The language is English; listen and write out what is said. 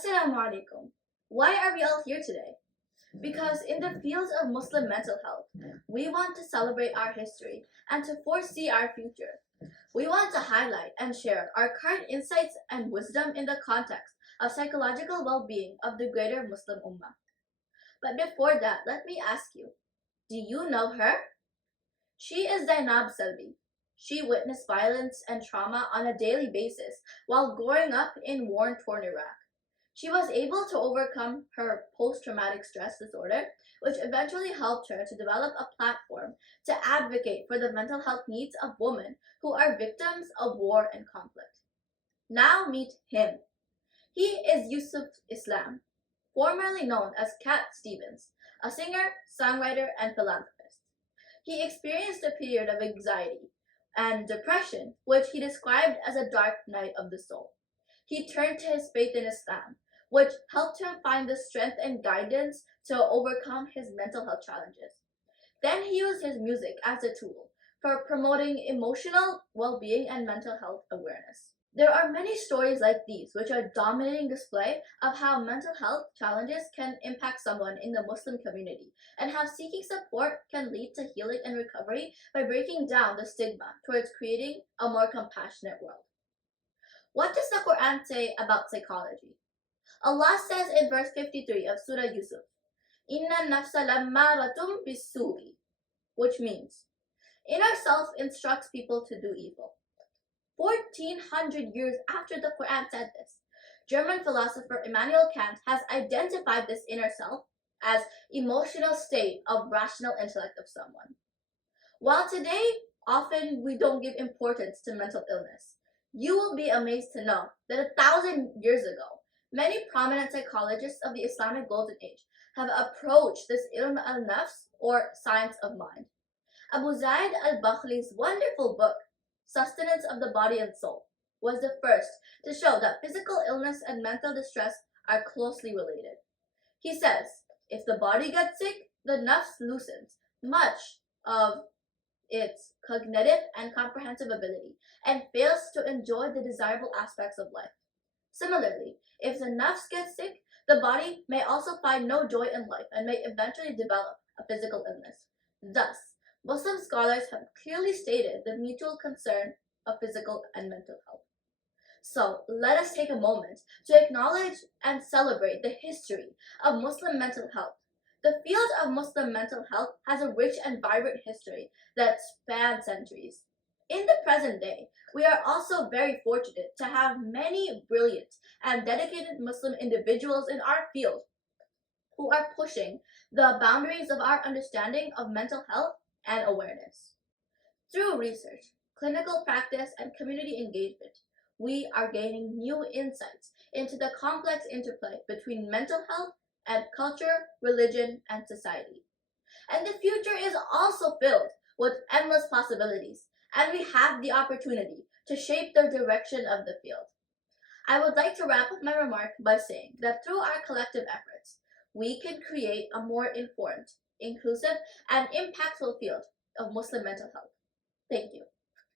Assalamu alaikum. Why are we all here today? Because in the fields of Muslim mental health, we want to celebrate our history and to foresee our future. We want to highlight and share our current insights and wisdom in the context of psychological well-being of the greater Muslim Ummah. But before that, let me ask you, do you know her? She is Zainab Selvi. She witnessed violence and trauma on a daily basis while growing up in war-torn Iraq. She was able to overcome her post-traumatic stress disorder, which eventually helped her to develop a platform to advocate for the mental health needs of women who are victims of war and conflict. Now meet him. He is Yusuf Islam, formerly known as Cat Stevens, a singer, songwriter, and philanthropist. He experienced a period of anxiety and depression, which he described as a dark night of the soul. He turned to his faith in Islam, which helped him find the strength and guidance to overcome his mental health challenges. Then he used his music as a tool for promoting emotional well-being and mental health awareness. There are many stories like these which are dominating display of how mental health challenges can impact someone in the Muslim community and how seeking support can lead to healing and recovery by breaking down the stigma towards creating a more compassionate world. What does the Quran say about psychology? Allah says in verse 53 of Surah Yusuf, Inna nafsa lammaratum bisui, which means, inner self instructs people to do evil. 1400 years after the Quran said this, German philosopher Immanuel Kant has identified this inner self as emotional state of rational intellect of someone. While today, often we don't give importance to mental illness, you will be amazed to know that 1,000 years ago, many prominent psychologists of the Islamic Golden Age have approached this ilm al-nafs, or science of mind. Abu Zaid al-Bakhli's wonderful book, Sustenance of the Body and Soul, was the first to show that physical illness and mental distress are closely related. He says, if the body gets sick, the nafs loosens much of its cognitive and comprehensive ability and fails to enjoy the desirable aspects of life. Similarly, if the nafs gets sick, the body may also find no joy in life and may eventually develop a physical illness. Thus, Muslim scholars have clearly stated the mutual concern of physical and mental health. So, let us take a moment to acknowledge and celebrate the history of Muslim mental health. The field of Muslim mental health has a rich and vibrant history that spans centuries. In the present day, we are also very fortunate to have many brilliant and dedicated Muslim individuals in our field who are pushing the boundaries of our understanding of mental health and awareness. Through research, clinical practice, and community engagement, we are gaining new insights into the complex interplay between mental health and culture, religion, and society. And the future is also filled with endless possibilities, and we have the opportunity to shape the direction of the field. I would like to wrap up my remark by saying that through our collective efforts, we can create a more informed, inclusive, and impactful field of Muslim mental health. Thank you.